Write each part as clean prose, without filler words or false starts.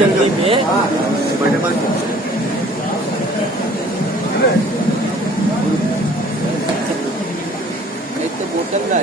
जल्दी में तो बोतल का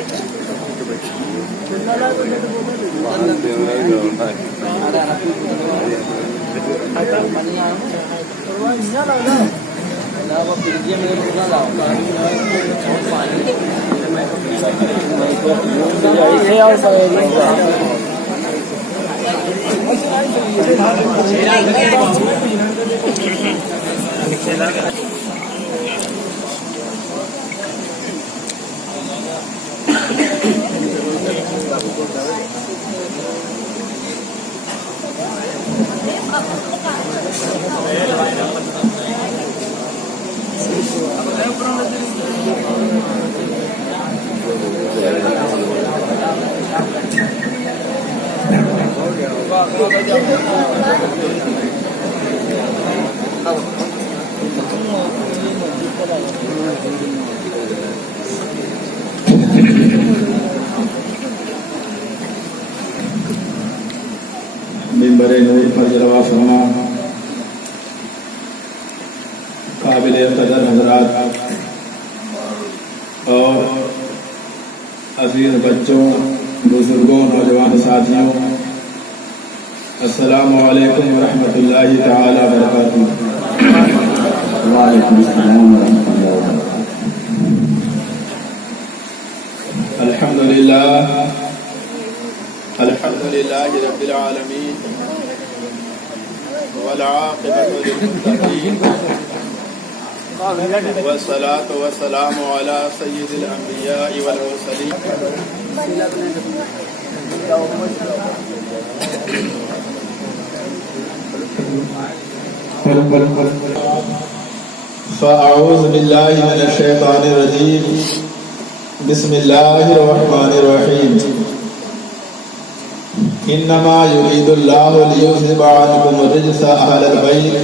मिंबर नूर पर जलवा फरमा काबिल कदर हजरात और अजीज बच्चों, बुजुर्गों, नौजवान साथियों, अस्सलामु अलैकुम व रहमतुल्लाहि तआला व बरकातुहू। वालेकुम अस्सलाम व रहमतुल्लाहि व बरकातुहू। अल्हम्दुलिल्लाहि रब्बिल आलमीन वल आक़िबतु लिल-मुत्तक़ीन वस्सलातु वस्सलामु अला सय्यिदिल अंबिया'i वल मुरसलीन। फ़अऊज़ु बिल्लाहि मिनश शैतानिर रजीम। बिस्मिल्लाहिर रहमानिर रहीम। इन्नमा युरीदुल्लाहु लियुज़हिबा अन्कुम रिज्सा अहलल बैत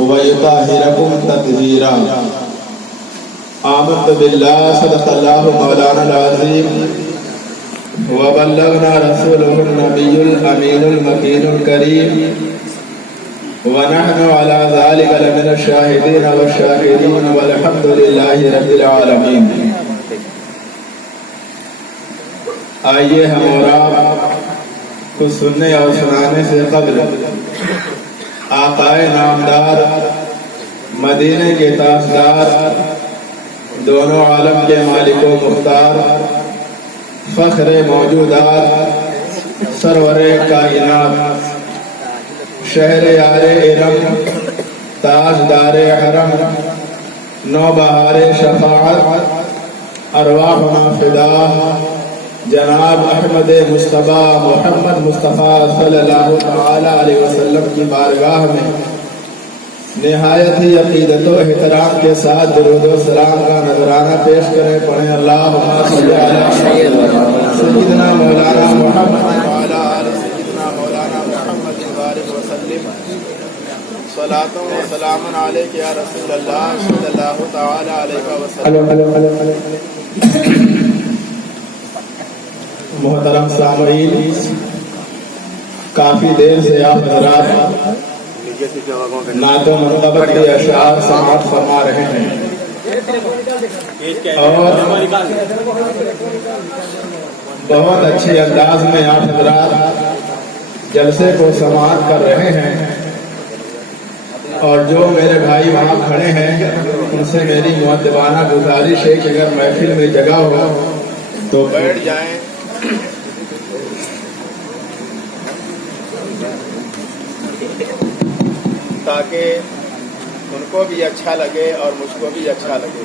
व युताहिरकुम तत्हीरा। आमन्तु बिल्लाहि सदक़ल्लाहु मौलानाल अज़ीम व बल्लगना रसूलहुन नबियुल अमीनुल मकीनुल करीम व नहनु अला ज़ालिका लमिनश शाहिदीन वश-शाकिरीन वल्हम्दुलिल्लाहि रब्बिल आलमीन। आइए हम और आप कुछ सुनने और सुनाने से कब्ल आकाए नामदार, मदीने के ताजदार, दोनों आलम के मालिको मुख्तार, फख्रे मौजूदात, सरवरे कायनात, शहरे आरे इरम, ताजदारे हरम, नौबहारे शफाअत, अरवाहुना फिदा जनाब अहमद मुस्तफ़ा मोहम्मद मुस्तफ़ा सल्लल्लाहु तआला अलैहि वसल्लम की बारगाह में निहायत ही अक़ीदत व एहतराम के साथ दुरूद व सलाम का नजराना पेश करें। पढ़ें अल्लाहुम्मा सल्लि अला सय्यिदना मौलाना मुहम्मद व अला आलि सय्यिदना मौलाना मुहम्मद बारिक व सल्लिम सलातो व सलामन अलैका या रसूल अल्लाह सल्लल्लाहु तआला अलैहि वसल्लम। मोहतरम सामईन, काफी देर से आप हज़रात नातो मनक़बत के अशआर समाअत फरमा रहे हैं और बहुत अच्छे अंदाज में आप हज़रात जलसे को समाअत कर रहे हैं। और जो मेरे भाई वहाँ खड़े हैं उनसे मेरी मुअद्दबाना गुजारिश है कि अगर महफिल में जगह हो तो बैठ जाएं, ताकि उनको भी अच्छा लगे और मुझको भी अच्छा लगे।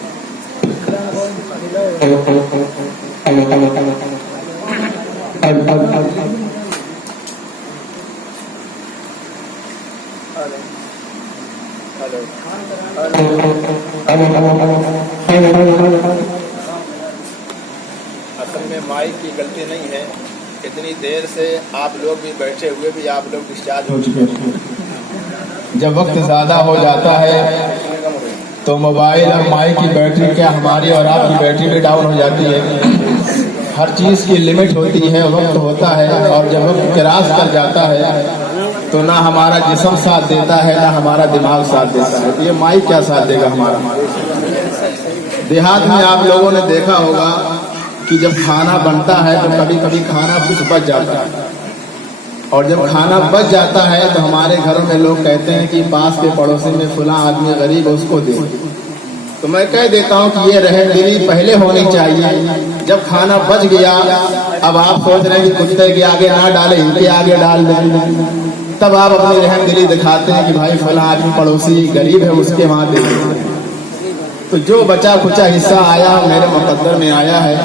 असल में माइक की गलती नहीं है, इतनी देर से आप लोग भी बैठे हुए भी आप लोग डिस्चार्ज हो चुके हैं। जब वक्त ज़्यादा हो जाता है तो मोबाइल और माइक की बैटरी क्या हमारी और आपकी बैटरी भी डाउन हो जाती है। हर चीज़ की लिमिट होती है, वक्त होता है, और जब वक्त क्रॉस कर जाता है तो ना हमारा जिस्म साथ देता है ना हमारा दिमाग साथ देता है। तो ये माइक क्या साथ देगा हमारा। देहात में आप लोगों ने देखा होगा कि जब खाना बनता है तो कभी कभी खाना कुछ बच जाता है, और जब खाना बच जाता है तो हमारे घरों में लोग कहते हैं कि पास के पड़ोसी में फलां आदमी गरीब है उसको दे। तो मैं कह देता हूँ कि ये रहमदिली पहले होनी चाहिए। जब खाना बच गया, अब आप सोच रहे हैं कि कुत्ते के आगे ना डालें, इनके आगे डाल दें, तब आप अपनी रहमदिली दिखाते हैं कि भाई फलां आदमी पड़ोसी गरीब है उसके वहाँ दे दें। तो जो बचा खुचा हिस्सा आया मेरे मुकद्दर में आया है,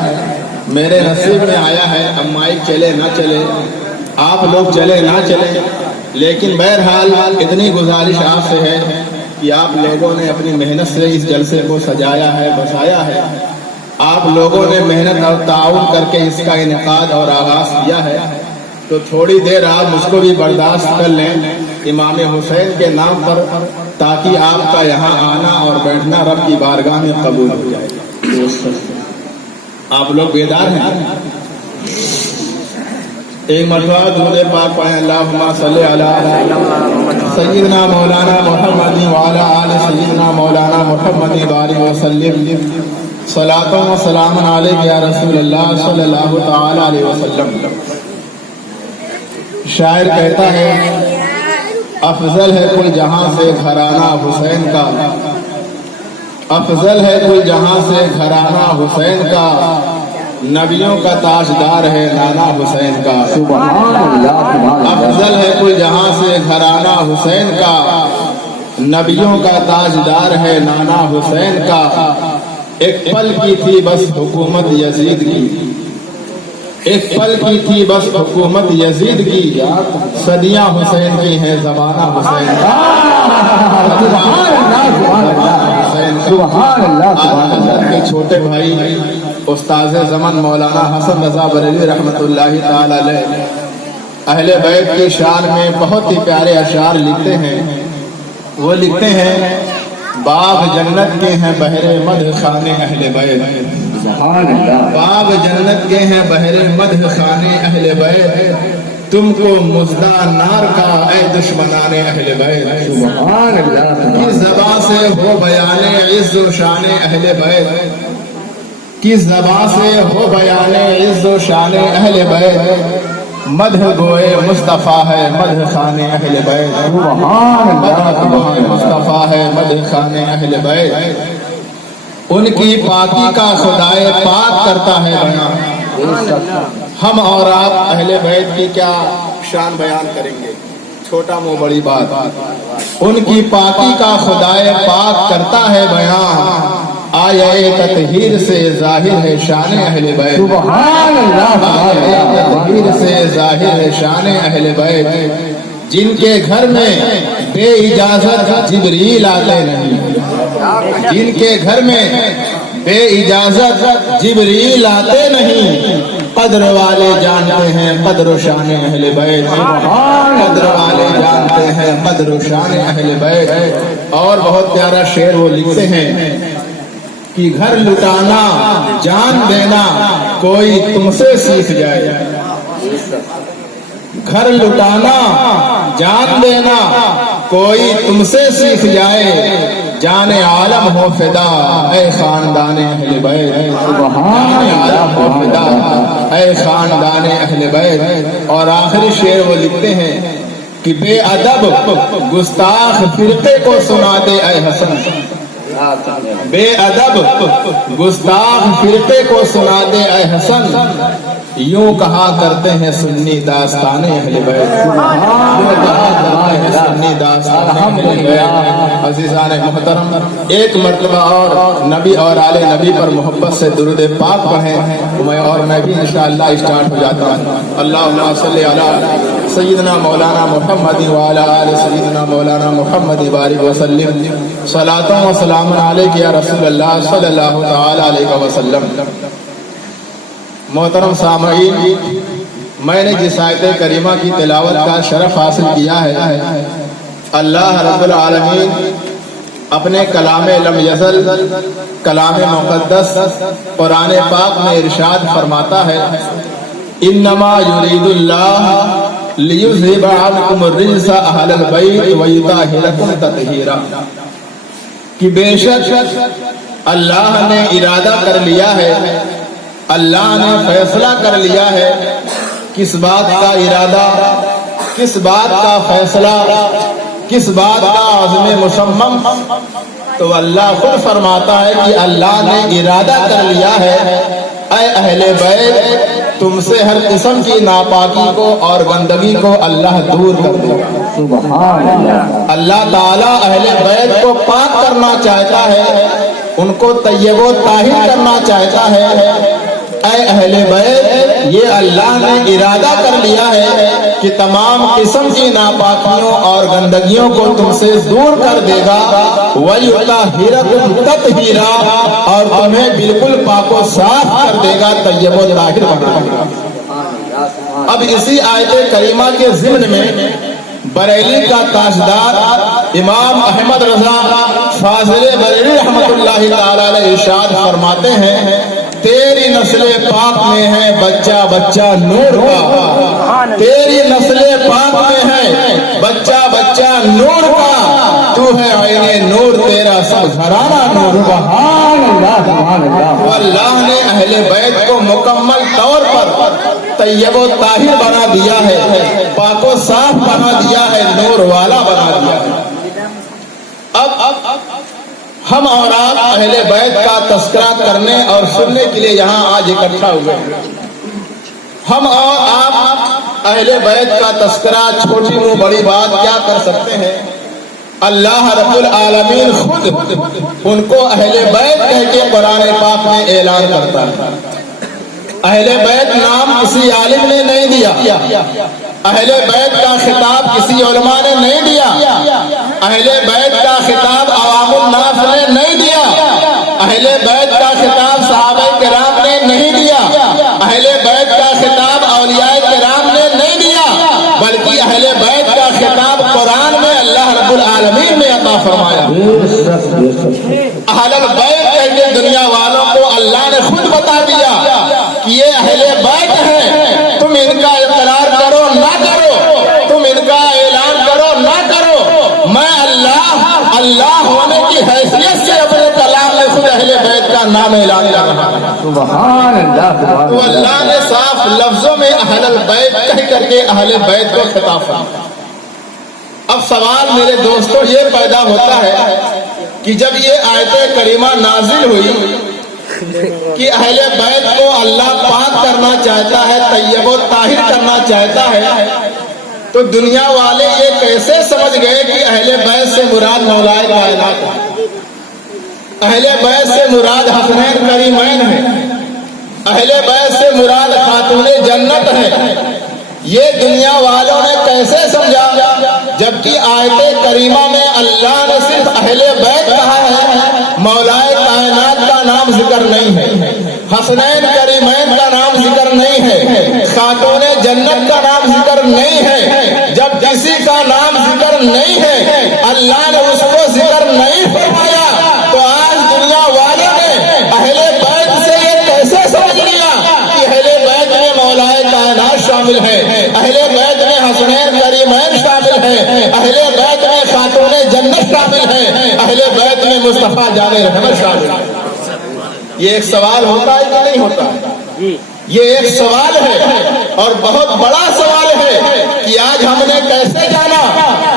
मेरे नसीब में आया है। अब माइक चले ना चले, आप लोग चले ना चले, लेकिन बहरहाल इतनी गुजारिश आपसे है कि आप लोगों ने अपनी मेहनत से इस जलसे को सजाया है, बसाया है। आप लोगों ने मेहनत और ताउन करके इसका इनेकाद और आगाज किया है, तो थोड़ी देर आप मुझको भी बर्दाश्त कर लें इमाम हुसैन के नाम पर, ताकि आपका यहाँ आना और बैठना रब की बारगाह में कबूल हो जाए। आप लोग बेदार हैं। एक मरतबा दुरूद पाक पढ़ें, अल्लाहुम्मा सल्ली अला सय्यिदना मौलाना मुहम्मद व अला आलि सय्यिदना मौलाना मुहम्मद बारिक व सल्लिम सलातो व सलामन अलैका या रसूलल्लाह सल्लल्लाहु तआला अलैहि वसल्लम। शायर कहता है, अफजल है कुल जहां से घराना हुसैन का, अफजल है कुल जहां से घराना हुसैन का, नबियों का ताजदार है नाना हुसैन का। अफजल है कुल जहां से घराना हुसैन का, नबियों का ताजदार है नाना हुसैन का। एक पल की थी बस हुकूमत यजीद की, एक पल की थी बस हुकूमत यजीद की, सदियां हुसैन की हैं ज़माना हुसैन का। के छोटे भाई उस्ताद ज़मान मौलाना हसन रज़ा बरेलवी रहमतुल्लाहि ताला अलैह अहले बैत की शान में बहुत ही प्यारे अशार लिखते हैं। वो लिखते हैं, बाग जन्नत के हैं बहरे मध खाने अहले बैत, बाग जन्नत के हैं बहरे मध खाने अहले बैत, तुमको मुज़दा नार का ऐ दुश्मनाने अहले बैत, किस ज़बान से हो बयाने इज़्ज़ो शाने अहले बैत, किस ज़बान से हो बयाने इज़्ज़ो शाने अहले बैत, मदह गोए मुस्तफ़ा है मदह खाने अहले बैत, मदह गोए मुस्तफ़ा है मदह खाने अहले बैत। उनकी पाकी का खुदाए पाक करता है बयान। हम और आप अहले बैत की क्या शान बयान करेंगे, छोटा मुंह बड़ी बात। उनकी पाकी का खुदाए पाक करता है बयान, आये ततहीर से जाहिर है शान अहले बैत, ततहीर से जाहिर है शान अहले बैत। जिनके घर में बे इजाजत जिब्रील आते नहीं, जिनके घर में बे इजाजत जिब्रील आते नहीं, कद्र वाले जानते हैं कद्र शान अहले बैत, कद्र वाले जानते हैं कद्र शान अहले बैत। और बहुत प्यारा शेर वो लिखते हैं कि घर लुटाना जान देना कोई तुमसे सीख जाए, घर लुटाना जान देना कोई तुमसे सीख जाए, जाने आलम हो फिदा ऐ खानदाने अहले बैत, जाने आलम हो फिदा ऐ खानदाने अहले बैत। और आखिरी शेर वो लिखते हैं कि बेअदब गुस्ताख फिरके को सुना दे ऐ हसन, बेअदब गुस्ताख फिरके को सुना दे ऐ हसन, यूं कहा करते हैं सुन्नी दास्ताने अहले बैत, यूं कहा करते हैं सुन्नी दास्ताने अहले बैत। अज़ीज़ान मुहतरम, एक मरतबा और नबी और आले नबी पर मोहब्बत से दुरूद पाक पढ़ें, मैं और मैं भी इंशाअल्लाह स्टार्ट हो जाता हूँ। अल्लाहुम्मा सल्ली अला सय्यिदना मौलाना मुहम्मद व अला आलि सय्यिदना मौलाना मुहम्मद बारिक व सल्लिम सलातो व सलाम अलैका या रसूलल्लाह सल्लल्लाहु तआला अलैहि वसल्लम। मोहतरम सामईन, میں نے جس آیت کریمہ کی تلاوت کا شرف حاصل کیا ہے، اللہ رب العالمین اپنے کلام لم یزل، کلام مقدس قرآن پاک میں ارشاد فرماتا ہے، انما یرید اللہ لیذھب عنکم الرجس اہل البیت ویطہرکم تطہیرا، کہ بے شک اللہ نے ارادہ کر لیا ہے، اللہ نے فیصلہ کر لیا ہے۔ کس بات کا ارادہ، کس بات کا فیصلہ، کس بات کا عزم مصمم؟ تو اللہ خود فرماتا ہے کہ اللہ نے ارادہ کر لیا ہے، اے اہل بیت تم سے ہر قسم کی ناپاکی کو اور گندگی کو اللہ دور کر دے گا۔ سبحان اللہ۔ اللہ تعالیٰ اہل بیت کو پاک کرنا چاہتا ہے، ان کو طیب و طاہر کرنا چاہتا ہے۔ اے اہل بیت، یہ اللہ نے ارادہ کر لیا ہے کہ تمام قسم کی ناپاکیوں اور گندگیوں کو تم سے دور کر دے گا، وَيُطَهِّرَكُمْ تَطْهِيرًا، اور تمہیں بالکل پاک و صاف کر دے گا، طیب و طاہر بنا دے گا۔ اب اسی آیت کریمہ کے ضمن میں بریلی کا تاجدار امام احمد رضا فاضل بریلی رحمۃ اللہ تعالی علیہ ارشاد فرماتے ہیں، تیری نسل پاک میں ہے بچہ بچہ نور کا، تیری نسل پاک میں ہے بچہ بچہ نور کا، تو ہے عین نور، تیرا سب گھرانہ نور۔ سبحان اللہ، سبحان اللہ۔ تو اللہ نے اہل بیت کو مکمل طور پر طیب و طاہر بنا دیا ہے، پاک و صاف بنا دیا ہے، نور والا بنا دیا ہے۔ اب ہم اور آپ اہل بیت کا تذکرہ کرنے اور سننے کے لیے یہاں آج اکٹھا ہوئے ہیں۔ ہم اور آپ اہل بیت کا تذکرہ چھوٹی مو بڑی بات کیا کر سکتے ہیں؟ اللہ رب العالمین خود ان کو اہل بیت کہہ کے قرآن پاک میں اعلان کرتا ہے۔ اہل بیت نام کسی عالم نے نہیں دیا، اہل بیت کا خطاب کسی علماء نے نہیں دیا، اہل بیت کا خطاب عوام الناس نے نہیں دیا، اہل بیت کا خطاب صحابہ کرام نے نہیں دیا، اہل بیت کا خطاب اولیاء کرام نے نہیں دیا، بلکہ اہل بیت کا خطاب قرآن میں اللہ رب العالمین نے عطا فرمایا۔ اہل بیت کہہ کے دنیا والوں کو اللہ نے خود بتا دیا کہ یہ اہل بیت ہیں، تم ان کا اقرار کرو نہ کرو، تم ان کا اعلان کرو نہ کرو، میں اللہ ہونے کی حیثیت سے اپنے کلام میں خود اہل بیت کا نام اعلان کر رہا ہوں۔ سبحان اللہ۔ تو اللہ نے صاف لفظوں میں اہل البیت کہہ کر کے اہل بیت کو خطاب فرمایا۔ اب سوال میرے دوستوں یہ پیدا ہوتا ہے کہ جب یہ آیت کریمہ نازل ہوئی کہ اہل بیت کو اللہ پاک کرنا چاہتا ہے، طیب و طاہر کرنا چاہتا ہے، تو دنیا والے یہ کیسے سمجھ گئے کہ اہل بیت سے مراد مولائے کائنات ہے، اہل بیت سے مراد حسنین کریمین ہے، اہل بیت سے مراد خاتون جنت ہے؟ یہ دنیا والوں نے کیسے سمجھا جبکہ آیت کریمہ میں اللہ نے صرف اہل بیت کہا ہے، مولائے کائنات کا نام ذکر نہیں ہے، حسنین کریمین کا نام ذکر نہیں ہے، خاتون جنت کا نام ذکر نہیں ہے۔ جب کسی کا نام ذکر نہیں ہے، اللہ نے اس کو ذکر نہیں فرمایا، تو آج دنیا والوں نے اہل بیت سے یہ کیسے سمجھ لیا کہ اہل بیت میں مولائے کائنات شامل ہے، اہل بیت میں حسنین کریمین شامل ہے، اہل بیت میں خاتون جنت شامل ہے، اہل بیت میں مصطفیٰ جان رحمت شامل ہے؟ یہ ایک سوال ہوتا ہے کہ نہیں ہوتا؟ یہ ایک سوال ہے اور بہت بڑا سوال ہے کہ آج ہم نے کیسے جانا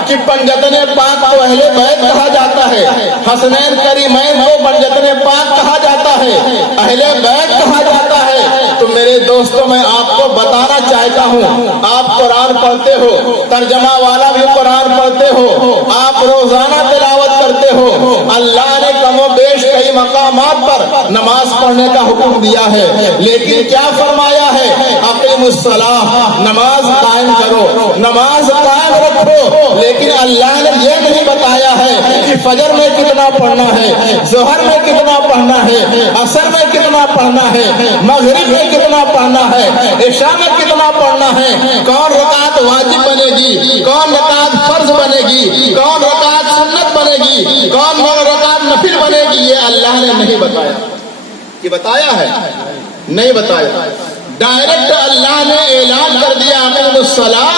کہ پنجتن پاک کو اہل بیت کہا جاتا ہے، حسنین کریمین کو پنجتن پاک کہا جاتا ہے، اہل بیت کہا جاتا ہے؟ تو میرے دوستوں میں آپ کو بتانا چاہتا ہوں، آپ قرآن پڑھتے ہو، ترجمہ والا بھی قرآن پڑھتے ہو، آپ روزانہ تلاوت کرتے ہو، اللہ نے کم و بیش کئی مقامات پر نماز پڑھنے کا حکم دیا ہے، لیکن کیا فرمایا ہے؟ अक़ीमुस्सलाह, नमाज कायम करो, नमाज कायम रखो। लेकिन अल्लाह ने ये नहीं बताया है कि फजर में कितना पढ़ना है, ज़ोहर में कितना पढ़ना है, असर में कितना पढ़ना है, मगरिब में कितना पढ़ना है, इशा में कितना पढ़ना है, कौन रकात वाजिब बनेगी, कौन रकात फर्ज बनेगी, कौन रकात सुन्नत बनेगी, कौन रकात नफिल बनेगी, ये अल्लाह ने नहीं बताया। कि बताया है? नहीं बताया। डायरेक्ट अल्लाह ने ऐलान कर दिया अक़ीमुस्सलाह,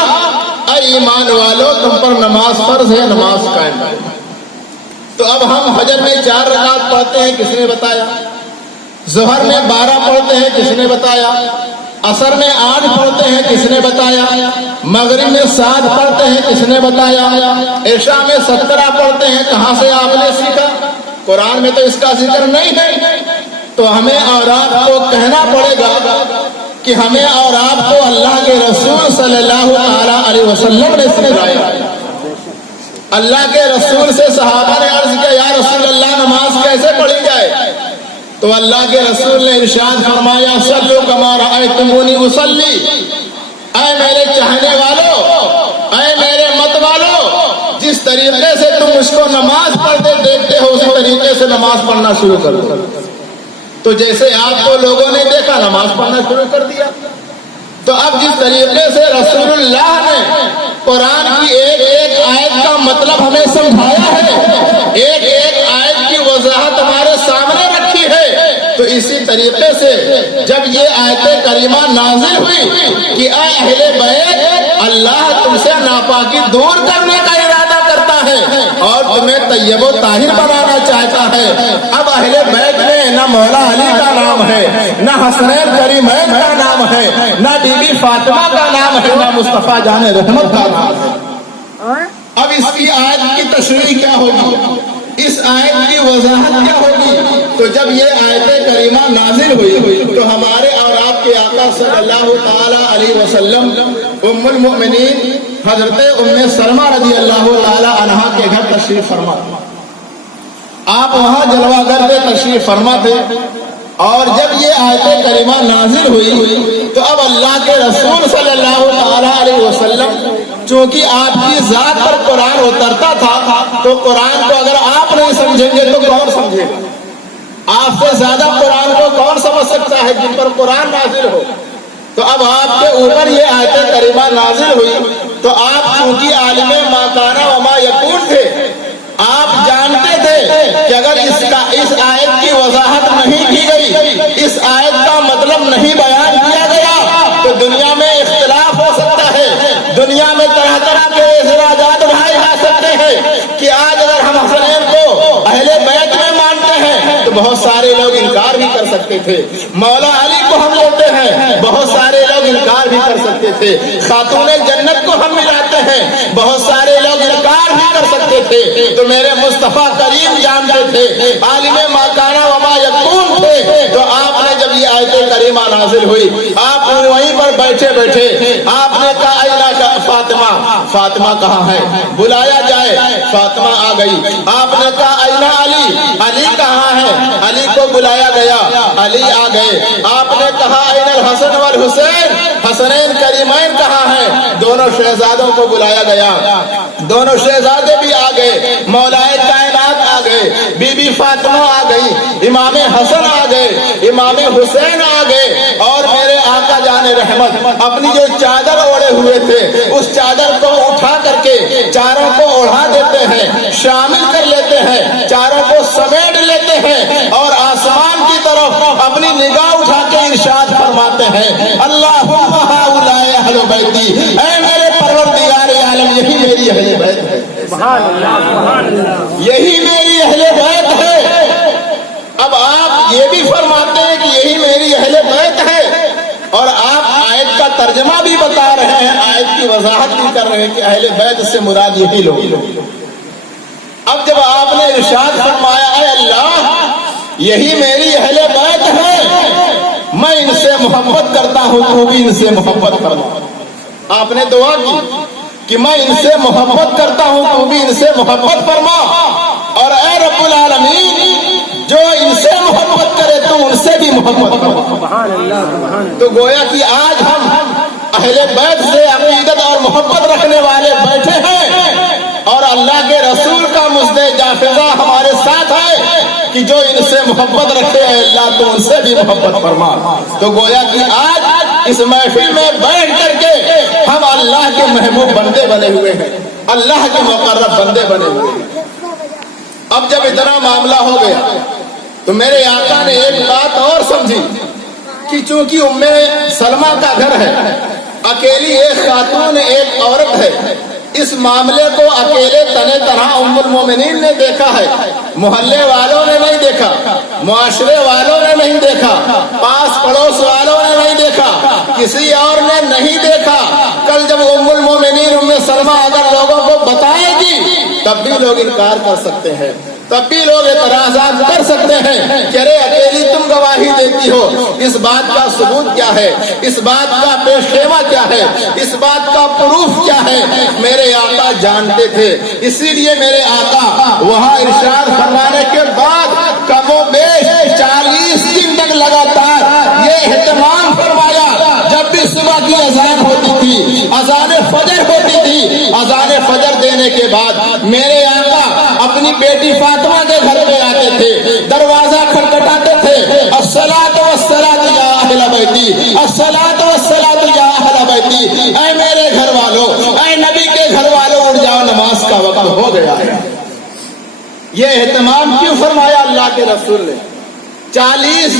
ऐ ईमान वालों तुम पर नमाज फर्ज है, नमाज कायम करो। तो अब हम फजर में 4 रकात पढ़ते हैं, किसने बताया? ज़ोहर में 12 पढ़ते हैं, किसने बताया? असर में 8 पढ़ते हैं, किसने बताया? मगरिब में 7 पढ़ते हैं, किसने बताया? इशा में 17 पढ़ते हैं, कहाँ से आपने सीखा? कुरान में तो इसका जिक्र नहीं है। तो हमें और आपको कहना पड़ेगा कि हमें और आपको अल्लाह के रसूल सल्लल्लाहु अलैहि वसल्लम ने सिखाया। अल्लाह के रसूल से सहाबा ने अर्ज किया, या रसूल अल्लाह नमाज कैसे पढ़ी जाए? तो अल्लाह के रसूल ने इरशाद फरमाया, सल्लू कमा रअयतुमूनी उसल्ली, ऐ मेरे चाहने वालों, ऐ मेरे मत वालों, जिस तरीके से तुम उसको नमाज पढ़ते देखते हो उसी तरीके से नमाज पढ़ना शुरू कर दो। तो जैसे आपको लोगों ने देखा नमाज पढ़ना शुरू कर दिया। तो अब जिस तरीके से रसूलुल्लाह ने कुरान की एक एक आयत का मतलब हमें समझाया है, एक एक आयत की वजाहत हमारे सामने रखी है, तो इसी तरीके से जब ये आयत करीमा नाजिल हुई कि ऐ अहले बैत, अल्लाह तुमसे नापाकी दूर करने का इरादा करता है और तुम्हें तैयबो ताहिर बनाना चाहता है। अब अहले बैत में न मौला अली का नाम है, न हसनैन करीमैन का नाम है, न बीबी फातिमा का नाम है, न मुस्तफा जान रहमत का नाम है। अब इसकी आयत की तशरीह क्या होगी, इस आयत की वजाहत क्या होगी? तो जब ये आयत करीमा नाजिल हुई तो हमारे और आपके आका सल्लल्लाहु ताला अलैहि वसल्लम उम्मुल मोमिनीन हजरत उम्मे सलमा रज़ी अल्लाह ताला अन्हा के घर तशरीफ फरमा। आप वहां जलवागर में तशरीफ फरमा थे और जब ये आयत करीमा नाजिल हुई तो अब अल्लाह के रसूल सल्लल्लाहु ताला अलैहि वसल्लम, चूंकि आपकी जात पर कुरान उतरता था, तो कुरान को अगर आप नहीं समझेंगे तो कौन समझेगा? आपसे ज्यादा कुरान को कौन समझ सकता है जिन पर कुरान नाजिल हो? तो अब आपके ऊपर ये आयत करीमा नाजिल हुई तो आप चूंकि आलिमे माकाना वमा यकून थे, आप जानते थे कि अगर इस आयत की वजाहत नहीं की गई, इस आयत का मतलब नहीं बयान किया गया, तो दुनिया में इख्तिलाफ हो सकता है, दुनिया में तरह तरह के इज़राजात उठाए जा सकते हैं कि आज अगर हम हसनैन को अहले बैत में मानते हैं तो बहुत सारे लोग इनकार भी कर सकते थे, मौला अली को हम लेते हैं, बहुत सारे लोग इनकार भी कर सकते थे, खातूने जन्नत को हम मिलाते हैं, बहुत सारे लोग इनकार भी कर सकते थे। तो मेरे मुस्तफा करीम जानते थे, आलिमे माकाना वमा यकून थे। तो आपने जब ये आयत करीमा नाजिल हुई, आप वहीं पर बैठे बैठे आपने कहा अल्लाह का फातिमा, फातिमा कहाँ है, बुलाया जाए। फातिमा आ गई। आपने कहा अल्लाह अली, अली कहाँ है, अली को बुलाया गया, अली आ गए। आपने कहा अल हसन वल हुसैन, हसनैन करीमैन कहाँ है, दोनों शहजादों को बुलाया गया, दोनों शहजादे भी आ गए, मौलाए कायनात आ गए, बीबी फातिमा आ गई, इमाम हसन आ गए, इमाम हुसैन आ गए। और मेरे आका जाने रहमत अपनी जो चादर ओढ़े हुए थे उस चादर को उठा करके चारों को ओढ़ा देते हैं, शामिल कर लेते हैं, चारों को समेट लेते हैं और आसमान की तरफ अपनी निगाह उठा के इरशाद फरमाते हैं, अल्लाहुम्मा हाउलाए अहले बैती, ऐ मेरे परवरदिगार आलम यही मेरी अहले बैत है, सुभान अल्लाह, सुभान अल्लाह, यही मेरी अहले बैत है। अब आप ये भी फरमाते हैं कि यही मेरी अहले बैत है और आप आयत का तर्जमा भी बता रहे हैं, आयत की वजाहत भी कर रहे हैं कि अहले बैत से मुराद यही लोग। अब जब आपने इरशाद फरमाया है अल्लाह यही मेरी अहले बैत है, मैं इनसे मोहब्बत करता हूं, तू भी इनसे मोहब्बत करना। आपने दुआ की कि मैं इनसे मोहब्बत करता हूं, तू भी इनसे मोहब्बत फरमा। और ऐ रब्बुल आलमीन जो इनसे मोहब्बत करे तो उनसे भी मोहब्बत करो। तो गोया कि आज हम अहले बैत से अकीदत और मोहब्बत रखने वाले बैठे हैं और अल्लाह के रसूल का मुझे जाफिजा हमारे साथ है कि जो इनसे मोहब्बत रखे हैं अल्लाह तो उनसे भी मोहब्बत फरमा। तो गोया कि आज इस महफिल में बैठ करके हम अल्लाह के महबूब बंदे बने हुए हैं, अल्लाह के मुकर्रब बंदे बने हुए हैं। अब जब इतना मामला हो गया तो मेरे आका ने एक बात और समझी कि चूंकि उम्मे सलमा का घर है, अकेली एक खातून एक औरत है, इस मामले को अकेले तने तरह उम्मुल मोमिनीन ने देखा है, मोहल्ले वालों ने नहीं देखा, मुआशरे वालों ने नहीं देखा, पास पड़ोस वालों ने नहीं देखा, किसी और ने नहीं देखा। कल जब उम्मुल मोमिनीन उम्मे सलमा अगर लोगों को बताएगी तब भी लोग इनकार कर सकते हैं, तब भी लोग एतराज़ात कर सकते हैं कि अरे अकेली तुम गवाही देती हो, इस बात का सबूत क्या है, इस बात का पेशेवा क्या है, इस बात का प्रूफ क्या है। मेरे आका जानते थे, इसीलिए मेरे आका वहाँ इरशाद फरमाने के बाद कमोबेश 40 दिन तक लगातार ये एहतमाम फरमाया। जब भी सुबह की अजान होती थी, अजान फजर होती थी, अजान फजर देने के बाद मेरे आका अपनी बेटी फातिमा के घर में आते थे, दरवाजा खटखटाते थे, अस्सलातु वस्सलातु या अहले बैती, अस्सलातु वस्सलातु या अहले बैती, ऐ मेरे घर वालों, ऐ नबी के घर वालों उठ जाओ, नमाज का वक्त हो गया है। ये एहतमाम क्यों फरमाया अल्लाह के रसूल ने? 40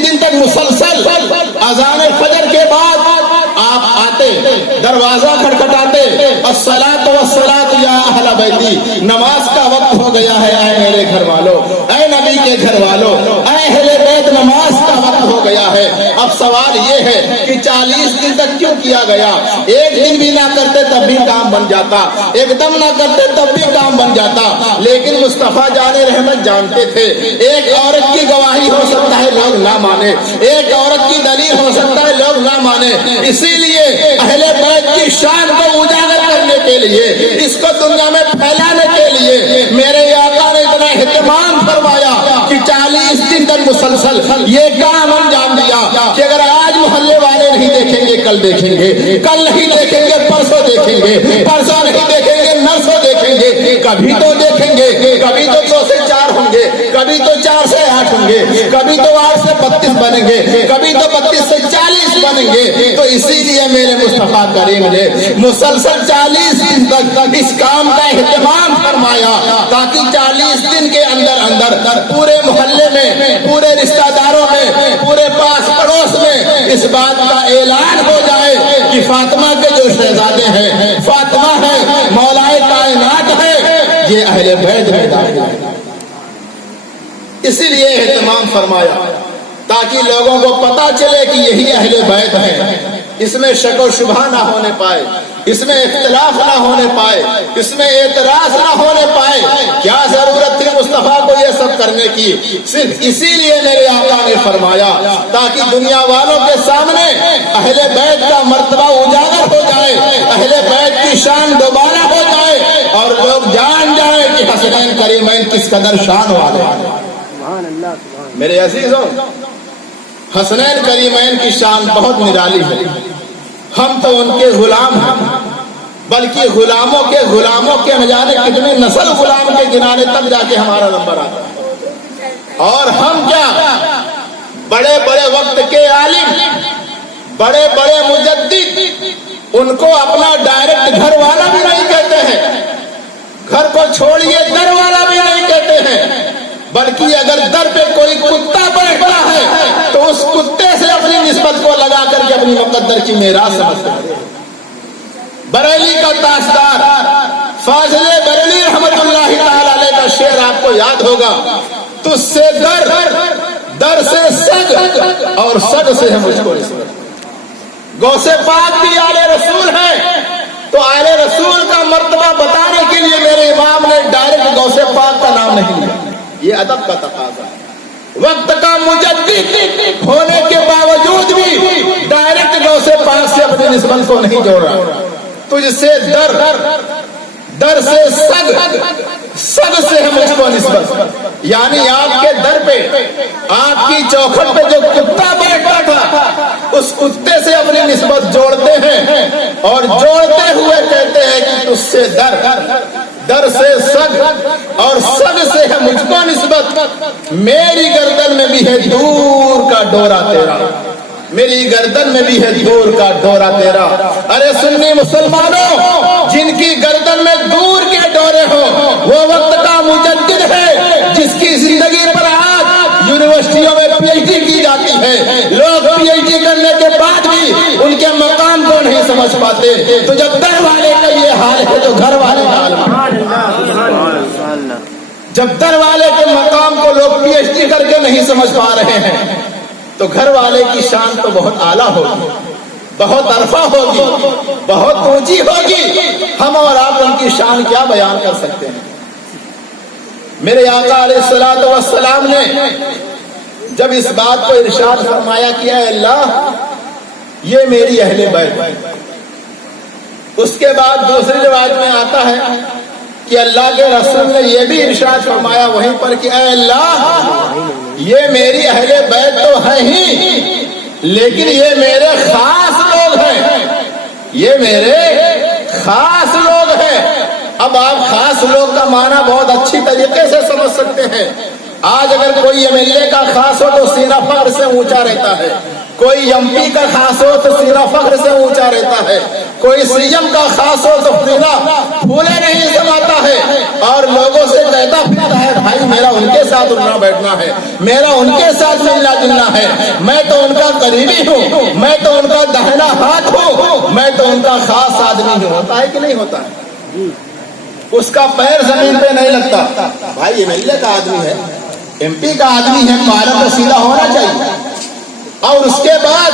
दिन तक मुसलसल अजान फजर के बाद आप आते, दरवाजा खटखटाते, अस्सलातु वस्सलातु या अहले बैती, नमाज का वक्त हो गया है, ऐ मेरे घर वालों, ऐ नबी के घर वालों, ऐ अहले बैत, नमाज का वक्त हो गया है। अब सवाल ये है कि 40 दिन तक क्यों किया गया? एक दिन भी ना करते तब भी काम बन जाता, एकदम ना करते तब भी काम बन जाता, लेकिन मुस्तफा जाने रहमत जानते थे एक औरत की गवाही हो सकता है लोग ना माने, एक औरत की दलील हो सकता है लोग ना माने, इसीलिए अहले बैत की शान को उजागर करने के लिए, इसको दुनिया में फैलाने के लिए मेरे आका ने इतना एहतमाम फरमाया कि 40 दिन तक मुसलसल ये काम अंजाम दिया कि अगर आज मोहल्ले वाले नहीं देखेंगे कल देखेंगे, कल नहीं देखेंगे परसों देखेंगे, परसों नहीं देखेंगे नरसों देखेंगे, कभी तो देखेंगे, कभी तो 2 से 4 होंगे, कभी तो 4 से 8 होंगे, कभी तो 8 से 32 बनेंगे, कभी तो 32 से 40 बनेंगे। तो इसीलिए मेरे मुस्तफा करीम ने मुसलसल 40 दिन तक इस काम का एहतमाम फरमाया ताकि 40 दिन के अंदर अंदर पूरे मोहल्ले में, पूरे रिश्तेदारों में, पूरे पास पड़ोस में इस बात का ऐलान हो जाए कि फातिमा के जो शहजादे हैं, फातिमा है, मौलाए कायनात है, ये अहले बैत में दाखिल है। इसीलिए एहतमाम फरमाया ताकि लोगों को पता चले कि यही अहले बैत है, इसमें शक व शुबहा ना होने पाए, इसमें इख्तिलाफ ना होने पाए, इसमें एतराज ना होने पाए। क्या जरूरत थी मुस्तफा को ये सब करने की? सिर्फ इसीलिए मेरे आका ने फरमाया ताकि दुनिया वालों के सामने अहले बैत का मर्तबा उजागर हो जाए, अहले बैत की शान दोबारा हो जाए और लोग जान जाए कि हसनैन करीमैन किस कदर शान वाले हैं। मेरे अजीजों, हसनैन करीमैन की शान बहुत निराली है। हम तो उनके गुलाम हैं, बल्कि गुलामों के न जाने कितने नस्ल गुलाम के गिनाने तब जाके हमारा नंबर आता है। और हम क्या, बड़े बड़े वक्त के आलिम, बड़े बड़े मुजद्दिद उनको अपना डायरेक्ट घर वाला भी नहीं कहते हैं, घर को छोड़िए दर वाला भी नहीं कहते हैं, बल्कि अगर दर पे कोई कुत्ता बैठा है तो उस कुत्ते से अपनी निस्बत को लगा करके अपनी मुकद्दर की मेरास समझते हैं। बरेली का ताजदार फाजिले बरेली रहमतुल्लाहि ताला अलैह का शेर आपको याद होगा, तुझसे दर से सग और सग से है मुझको निस्बत। गौसे पाक भी आले रसूल है, तो आले रसूल का मर्तबा बताने के लिए मेरे इमाम ने डायरेक्ट गौसे पाक का नाम नहीं लिया। ये अदब का तकाजा है। वक्त का मुजद्दिद होने के बावजूद भी डायरेक्ट गौसे पाक से अपनी निस्बत को नहीं जोड़ रहा। तुझसे दर से सग से है मुझको निस्बत, यानी आपके दर पे, आपकी चौखट पे जो कुत्ता बैठा था उस कुत्ते से अपनी निस्बत जोड़ते हैं और जोड़ते हुए कहते हैं कि तुझसे दर से सग और सग से है मुझको निस्बत, मेरी गर्दन में भी है दूर का डोरा तेरा, मेरी गर्दन में भी है दूर का डोरा तेरा। अरे सुन्नी मुसलमानों, जिनकी गर्दन में दूर के डोरे हो वो वक्त का मुजद्दिद है, जिसकी जिंदगी पर आज यूनिवर्सिटियों में पीएचडी की जाती है। लोग पीएचडी करने के बाद भी उनके मकाम को नहीं समझ पाते। तो जब दर वाले का ये हाल है तो घर वाले का हाल है। जब दर वाले के मकाम को लोग पीएचडी करके नहीं समझ पा रहे हैं तो घर वाले की शान तो बहुत आला होगी, बहुत अरफा होगी, बहुत ऊंची होगी। हम और आप उनकी शान क्या बयान कर सकते हैं। मेरे आका अलैहिस्सलातु वस्सलाम ने जब इस बात को इरशाद फरमाया कि ऐ अल्लाह ये मेरी अहले बैत, उसके बाद दूसरी रिवायत में आता है कि अल्लाह के रसूल ने यह भी इरशाद फरमाया वहीं पर कि ऐ अल्लाह ये मेरी अहले बैत तो है ही, लेकिन ये मेरे खास लोग हैं, ये मेरे खास लोग हैं। अब आप खास लोग का माना बहुत अच्छी तरीके से समझ सकते हैं। आज अगर कोई एमएलए का खास हो तो सीना फख्र से ऊंचा रहता है, कोई एमपी का खास हो तो सीना फख्र से ऊंचा रहता है, कोई सीएम का खास हो तो सीना फूले नहीं समाता है और लोगों से कहता फिरता है भाई मेरा उनके साथ उठना बैठना है, मेरा उनके साथ मिलना जुलना है, मैं तो उनका करीबी हूँ, मैं तो उनका दाहिना हाथ हूँ, मैं तो उनका खास आदमी हूँ। होता है कि नहीं होता है? उसका पैर जमीन पे नहीं लगता। भाई एमएलए का आदमी है, एमपी का आदमी है, कालम तो सीधा होना चाहिए। और उसके बाद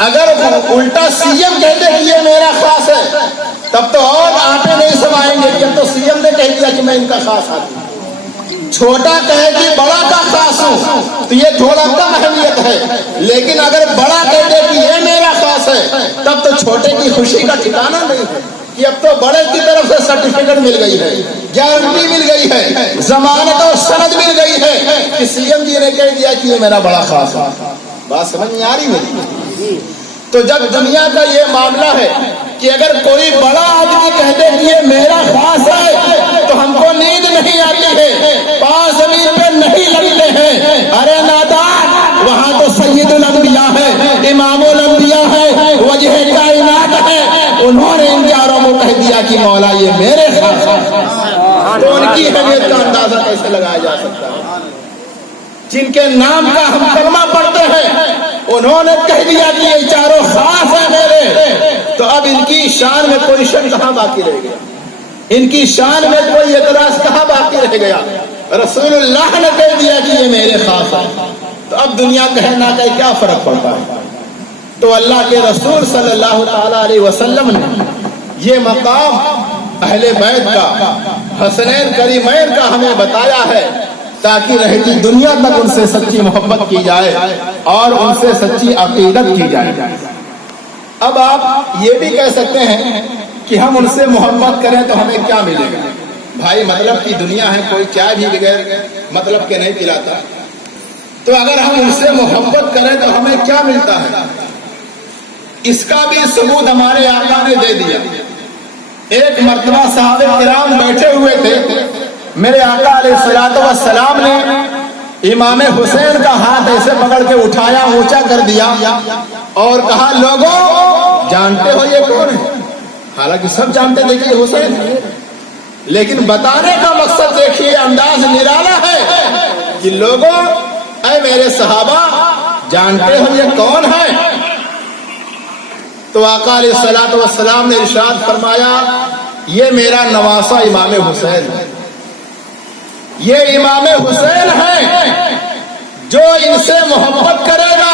अगर उल्टा सीएम कहते कि ये मेरा खास है तब तो और आटे नहीं समाएंगे। जब तो सीएम ने कह दिया कि मैं इनका खास आदमी, छोटा कहे कि बड़ा का खास हूं तो ये थोड़ा कम अहमियत है, लेकिन अगर बड़ा कहते कि ये मेरा खास है तब तो छोटे की खुशी का ठिकाना नहीं है कि अब तो बड़े की तरफ से सर्टिफिकेट मिल गई है, गारंटी मिल गई है, जमानत और सनद मिल गई है कि सीएम जी ने कह दिया कि ये मेरा बड़ा खास है। बात समझ में आ रही मेरी? तो जब दुनिया का ये मामला है कि अगर कोई बड़ा आदमी कहते कि ये मेरा खास है तो हमको नींद नहीं आती है, पांव जमीन पे नहीं लगते हैं। अरे नादान, वहां तो सैयदुल अंबिया है, इमामुल अंबिया है, वजह कायनात है, उन्होंने इन चारों को कह दिया कि मौला ये मेरे खास है। तो उनकी अहमियत का अंदाजा कैसे लगाया जा सकता है? जिनके नाम का हम कलमा पढ़ते हैं उन्होंने कह दिया कि ये चारों खास है मेरे, तो अब इनकी शान में कोई शक कहां बाकी रह गया? इनकी शान में कोई एतराज कहां बाकी रह गया? रसूलुल्लाह ने कह दिया कि ये मेरे खास है, तो अब दुनिया कहे ना कहे क्या फर्क पड़ता है? तो अल्लाह के रसूल सल्लल्लाहु ताला अलैहि वसल्लम ने ये मकाम अहले बैत का, हसनैन करीमैन का हमें बताया है ताकि रहती दुनिया तक उनसे सच्ची मोहब्बत की जाए और उनसे सच्ची अकीदत की जाए। अब आप ये भी कह सकते हैं कि हम उनसे मोहब्बत करें तो हमें क्या मिलेगा? भाई मतलब की दुनिया है, कोई चाय भी बगैर मतलब के नहीं पिलाता, तो अगर हम उनसे मोहब्बत करें तो हमें क्या मिलता है? इसका भी सबूत हमारे आका ने दे दिया। एक मर्तबा सहाबे किराम बैठे हुए थे, मेरे आका अलैहिस्सलातु वस्सलाम ने इमाम हुसैन का हाथ ऐसे पकड़ के उठाया, ऊंचा कर दिया और कहा लोगों जानते हो ये कौन है? हालांकि सब जानते थे कि हुसैन है, लेकिन बताने का मकसद देखिए, अंदाज निराला है कि लोगों ऐ मेरे सहाबा जानते हो ये कौन है? तो आका अलैहिस्सलातु वस्सलाम ने इरशाद फरमाया ये मेरा नवासा इमाम हुसैन है, ये इमाम हुसैन है जो इनसे मोहब्बत करेगा,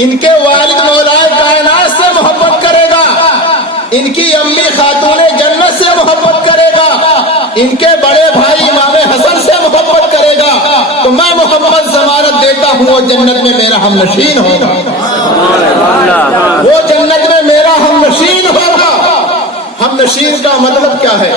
इनके वालिद मौलाए कायनात से मोहब्बत करेगा, इनकी अम्मी खातूने जन्नत से मोहब्बत करेगा, इनके बड़े भाई इमाम हसन से मोहब्बत करेगा, तो मैं मोहब्बत जमानत देता हूँ वो जन्नत में मेरा हमनशीन होगा, वो जन्नत में मेरा हमनशीन होगा। हमनशीन का मतलब क्या है?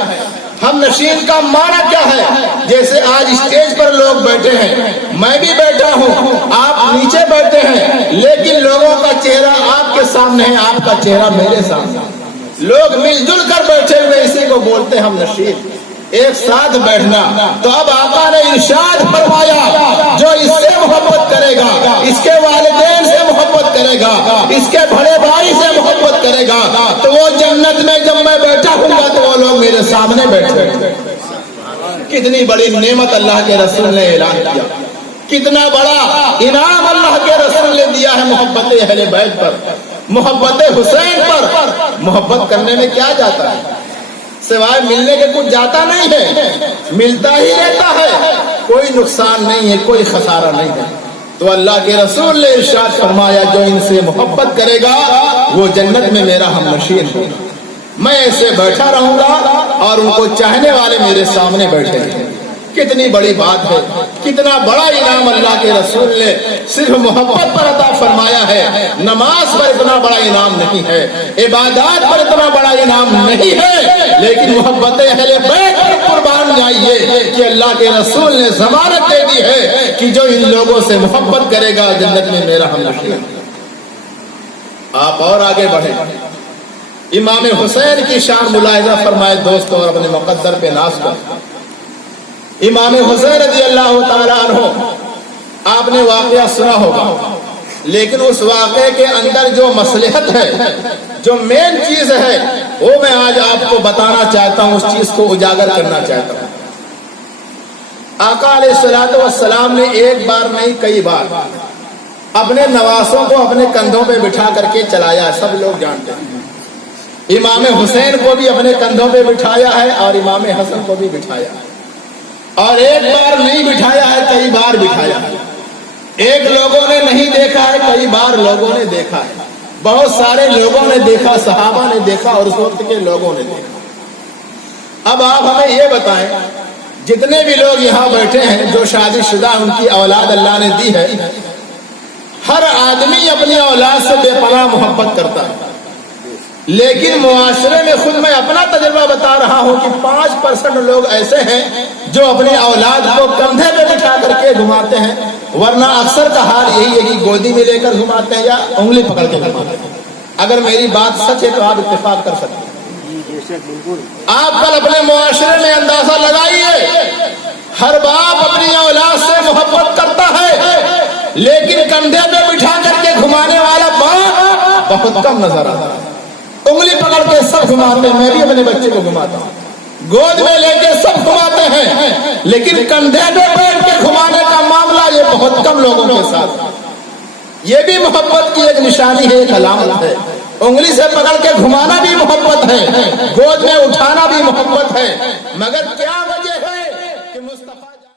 ہم نشین کا معنی کیا ہے؟ جیسے آج اسٹیج پر لوگ بیٹھے ہیں، میں بھی بیٹھا ہوں، آپ نیچے بیٹھے ہیں، لیکن لوگوں کا چہرہ آپ کے سامنے ہے، آپ کا چہرہ میرے سامنے، لوگ مل جل کر بیٹھے ہوئے، اسی کو بولتے ہیں ہم نشین، ایک ساتھ بیٹھنا۔ تو اب آقا نے ارشاد فرمایا جو اس سے محبت کرے گا، اس کے والدین سے محبت کرے گا، اس کے بڑے بھائی سے محبت کرے گا، تو وہ جنت میں جب میں بیٹھا ہوں گا تو وہ لوگ میرے سامنے بیٹھے۔ کتنی بڑی نعمت اللہ کے رسول نے اعلان کیا، کتنا بڑا انعام اللہ کے رسول نے دیا ہے محبت اہل بیت پر، محبت حسین پر۔ محبت کرنے میں کیا جاتا ہے؟ سوائے ملنے کے کچھ جاتا نہیں ہے، ملتا ہی رہتا ہے، کوئی نقصان نہیں ہے، کوئی خسارہ نہیں ہے۔ تو اللہ کے رسول نے ارشاد فرمایا جو ان سے محبت کرے گا وہ جنت میں میرا ہم نشین ہوگا، میں ایسے بیٹھا رہوں گا اور ان کو چاہنے والے میرے سامنے بیٹھے ہیں۔ کتنی بڑی بات ہے، کتنا بڑا انعام اللہ کے رسول نے صرف محبت پر عطا فرمایا ہے۔ نماز پر اتنا بڑا انعام نہیں ہے، عبادات پر اتنا بڑا انعام نہیں ہے، لیکن محبت اہل بیت پر قربان جائیے کہ اللہ کے رسول نے ضمانت دے دی ہے کہ جو ان لوگوں سے محبت کرے گا جنت میں میرا ہم نشین۔ آپ اور آگے بڑھیں، امام حسین کی شان ملاحظہ فرمائے دوستوں اور اپنے مقدر پہ ناز کر۔ امام حسین رضی اللہ تعالیٰ عنہ، آپ نے واقعہ سنا ہوگا، لیکن اس واقعے کے اندر جو مصلحت ہے، جو مین چیز ہے، وہ میں آج آپ کو بتانا چاہتا ہوں، اس چیز کو اجاگر کرنا چاہتا ہوں۔ آقا علیہ الصلوۃ والسلام نے ایک بار نہیں کئی بار اپنے نواسوں کو اپنے کندھوں پہ بٹھا کر کے چلایا، سب لوگ جانتے ہیں۔ امام حسین کو بھی اپنے کندھوں پہ بٹھایا ہے اور امام حسن کو بھی بٹھایا، اور ایک بار نہیں بٹھایا ہے، کئی بار بٹھایا ہے۔ ایک لوگوں نے نہیں دیکھا ہے، کئی بار لوگوں نے دیکھا ہے، بہت سارے لوگوں نے دیکھا، صحابہ نے دیکھا اور اس وقت کے لوگوں نے دیکھا۔ اب آپ ہمیں یہ بتائیں، جتنے بھی لوگ یہاں بیٹھے ہیں جو شادی شدہ، ان کی اولاد اللہ نے دی ہے، ہر آدمی اپنی اولاد سے بے پناہ محبت کرتا ہے، لیکن معاشرے میں خود میں اپنا تجربہ بتا رہا ہوں کہ 5% لوگ ایسے ہیں جو اپنی اولاد کو کندھے پہ بٹھا کر کے گھماتے ہیں، ورنہ اکثر کا حال یہی ہے کہ گودی میں لے کر گھماتے ہیں یا انگلی پکڑ کے گھماتے ہیں۔ اگر میری بات سچ ہے تو آپ اتفاق کر سکتے ہیں۔ آپ کل اپنے معاشرے میں اندازہ لگائیے، ہر باپ اپنی اولاد سے محبت کرتا ہے، لیکن کندھے پہ بٹھا کر کے گھمانے والا باپ بہت کم نظر آتا ہے۔ انگلی پکڑ کے سب گھماتے ہیں، میں بھی اپنے بچے کو گھماتا ہوں، گود میں لے کے سب گھماتے ہیں، لیکن کندھے پہ بیٹھ کے گھمانے کا معاملہ یہ بہت کم لوگوں کے ساتھ۔ یہ بھی محبت کی ایک نشانی ہے، ایک علامت ہے۔ انگلی سے پکڑ کے گھمانا بھی محبت ہے، گود میں اٹھانا بھی محبت ہے، مگر کیا